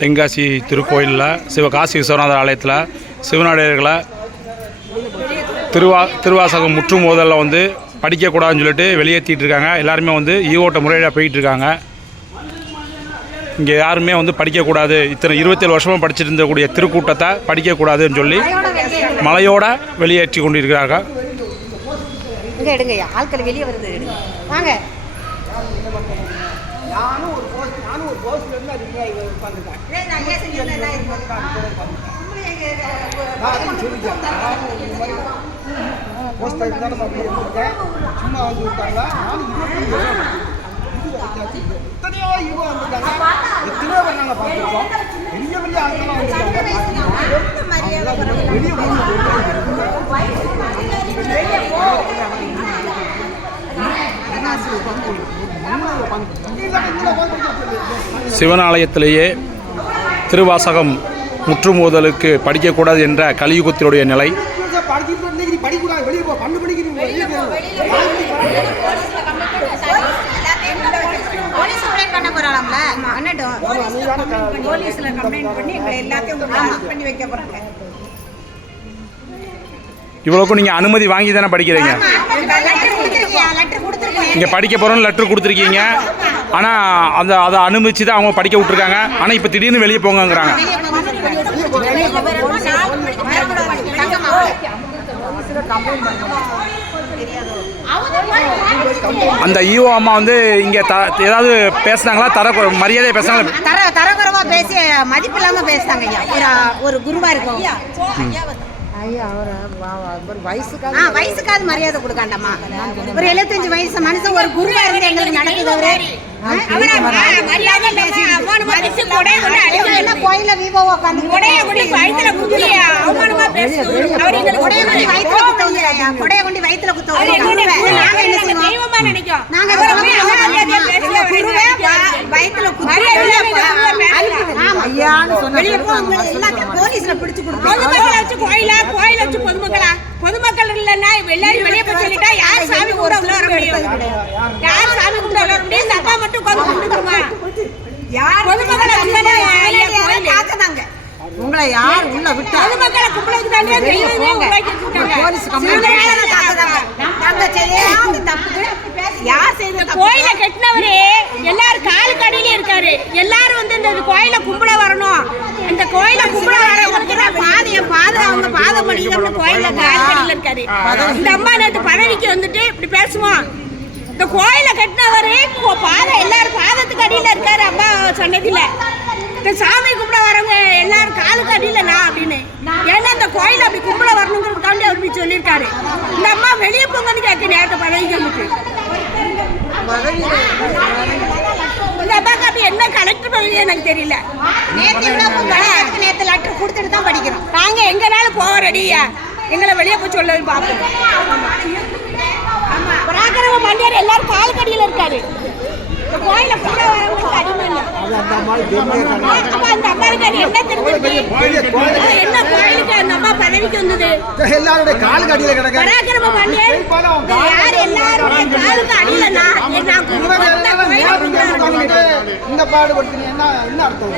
தென்காசி திருக்கோயிலில் சிவகாசி விஸ்வநாதர் ஆலயத்தில் சிவநாடியர்களை திருவாசகம் முற்றும் மோதலில் வந்து படிக்கக்கூடாதுன்னு சொல்லிட்டு வெளியேற்றிட்டு இருக்காங்க. எல்லாருமே வந்து ஈவோட்ட முறையில் போயிட்டுருக்காங்க. இங்கே யாருமே வந்து படிக்கக்கூடாது, இத்தனை 27 வருஷமாக படிச்சுட்டு இருந்தக்கூடிய திருக்கூட்டத்தை படிக்கக்கூடாதுன்னு சொல்லி மலையோட வெளியேற்றி கொண்டிருக்கிறார்கள். ஆட்கள் வெளியே வருது வாங்க. சும்மா வந்து விட்டாங்க. எத்தனையோ ஈவோ வந்துட்டாங்க, எத்தனையோ பேர் நாங்கள் பார்த்துருக்கோம். பெரிய பெரிய ஆட்கள்லாம் வந்துருக்காங்க. சிவனாலயத்திலேயே திருவாசகம் முற்றுமோதலுக்கு படிக்கக்கூடாது என்ற கலியுகத்தினுடைய நிலை. இவ்வளவுக்கும் நீங்க அனுமதி வாங்கி தானே படிக்கிறீங்க? இங்க படிக்க போறோம்னு லெட்டர் கொடுத்துருக்கீங்க. ஆனா அதை அனுமதிச்சு தான் அவங்க படிக்க விட்டுருக்காங்க. ஆனா இப்ப திடீர்னு வெளியே போங்கங்கிறாங்க. அந்த ஈஓ அம்மா வந்து இங்க ஏதாவது பேசுனாங்களா? மரியாதையை பேசுனாங்க, தரக்குறைவா பேசி மதிப்பு இல்லாம பேசுறாங்க. ஐயா ஒரு குருவா இருக்கும் ஐயா, வயசுக்காவது மரியாதை கொடுக்காண்டம்மா. ஒரு 75 வயசு மனுஷன் ஒரு குருவா இருந்து எங்களுக்கு நடக்குது. கோயில வீவோ உட்காந்து கொடைய கொண்டு வயிற்றுல குத்த போலீஸ்ல பிடிச்சு கொடுத்து பொதுமக்கள் இல்லைன்னா எல்லாரும் வெளியே போய் சொல்லிட்டா யார் சாமி கூட உள்ள வர முடியும்? யார் சாமி கூட உள்ள வர முடியும்? சப்பா மட்டும் உட்காந்து கும்பிட்டுருமா? யார் பொதுமக்களை காக்கதாங்க? உங்களை யார் உள்ள விட்டா? பொதுமக்களை கும்பிடுறதுக்கு தானே தெய்வமே உருவாக்கி விட்டாங்க. போலீஸ் கம்ப்ளைண்ட் யார் செய்த கோயில கட்டினவரே எல்லாரும் காலுக்கு அடியில இருக்காரு. எல்லாரும் வந்து இந்த கோயில கும்பிட வரணும். இந்த கோயில கும்பிட வரவங்களுக்கு தான் பாதை அவங்க பாதம் பண்ணிக்கிட்டு கோயில காலுக்கு அடியில இருக்காரு. இந்த அம்மா நேற்று பதவிக்கு வந்துட்டு இப்படி பேசுவோம். இந்த கோயில கட்டினவரே பாதை எல்லாரும் பாதத்துக்கு அடியில இருக்காரு. அம்மா சொன்னதில்ல இந்த சாமி கும்பிட வரவங்க எல்லாரும் காலுக்கு அடியில நான் அப்படின்னு. ஏன்னா இந்த கோயில அப்படி கும்பிட வரணுங்கிறதுக்காண்டி அப்படி சொல்லியிருக்காரு. இந்த அம்மா வெளியே போங்கன்னு கேட்க நேரத்தை பதவிக்கு வந்துட்டு இந்த அம்மாக்கு அப்படி என்ன கலெக்டர் பதவி எனக்கு தெரியல. நேற்று லெட்டர் கொடுத்துட்டு தான் படிக்கிறோம். நாங்க எங்கனாலும் போக ரெடியா, எங்களை வெளியே போய் சொல்ல பார்ப்போம். பராக்கிரம மன்னியர் எல்லாரும் கால் கடியில் இருக்காரு. கோயில கூட வரவங்களுக்கு அடிமை இல்லை. அந்த அம்மாவுக்கு என்ன தெரிஞ்சது? என்ன கோயிலுக்கு அந்த அம்மா பதவிக்கு வந்தது? எல்லாருடைய கால் கடியில கிடக்கு. பராக்கிரம மன்னியர் யார்? எல்லாரும் காலுக்கு அடியில நான் இந்த பாடுபடுத்துறீங்க என்ன அர்த்தம்?